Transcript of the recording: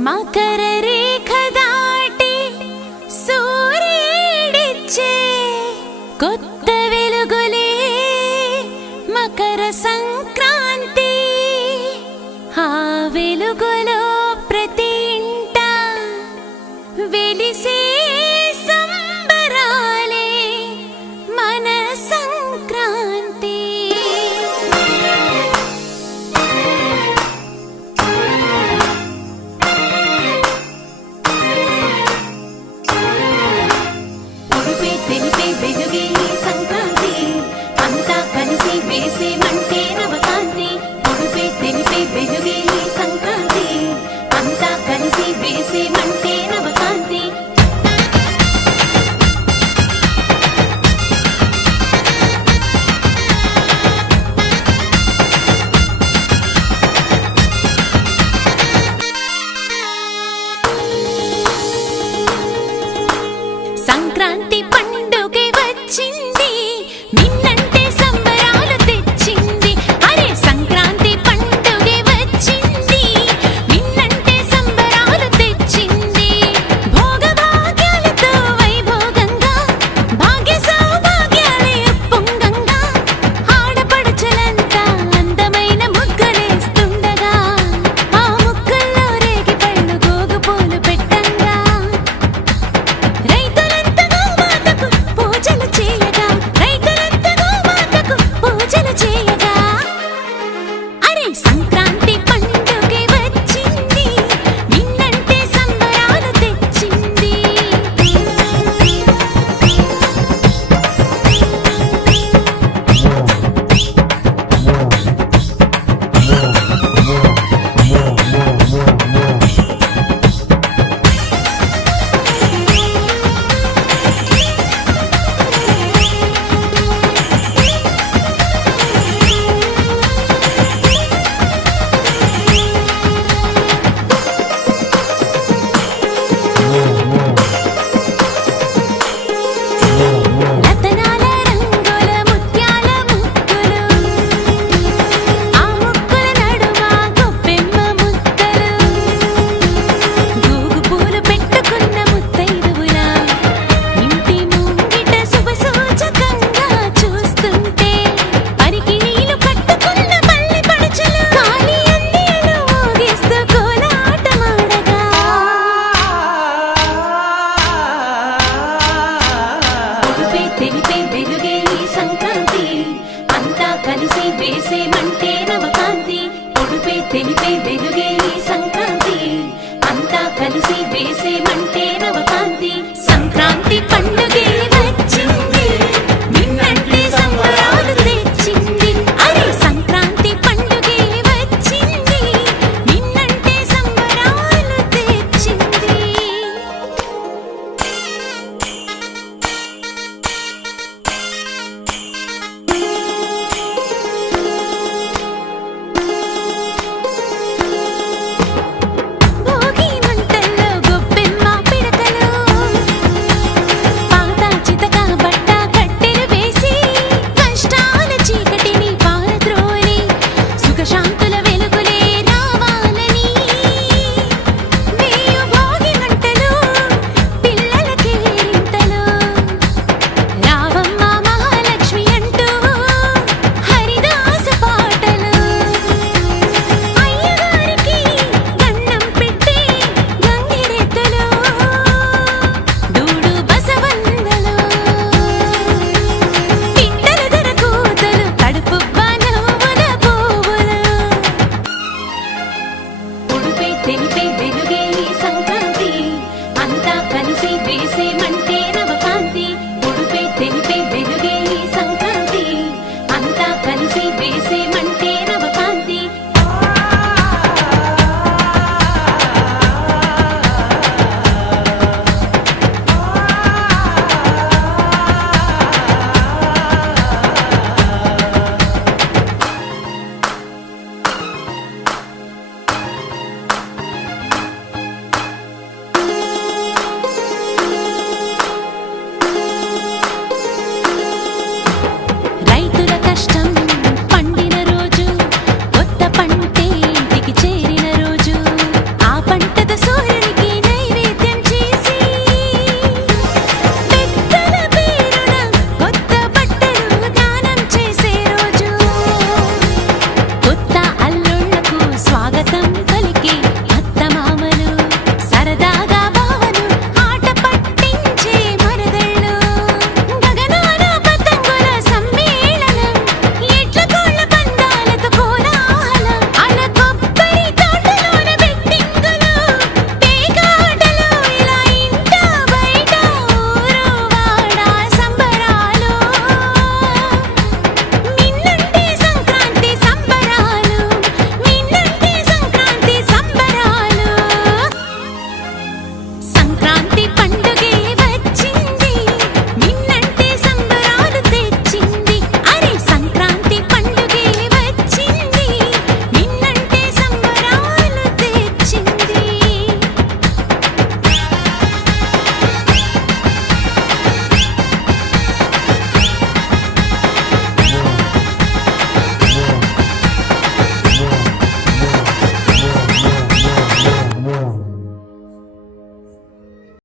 i'm a mancherebbe. వెలిపే వెలుగే సంక్రాంతి. అంతా కలిసి వేసేమంటే తెలిపే వెలుగే ఈ సంక్రాంతి. అంతా కలిసి వేసేమంటే నవకాంతి. సంక్రాంతి పండుగే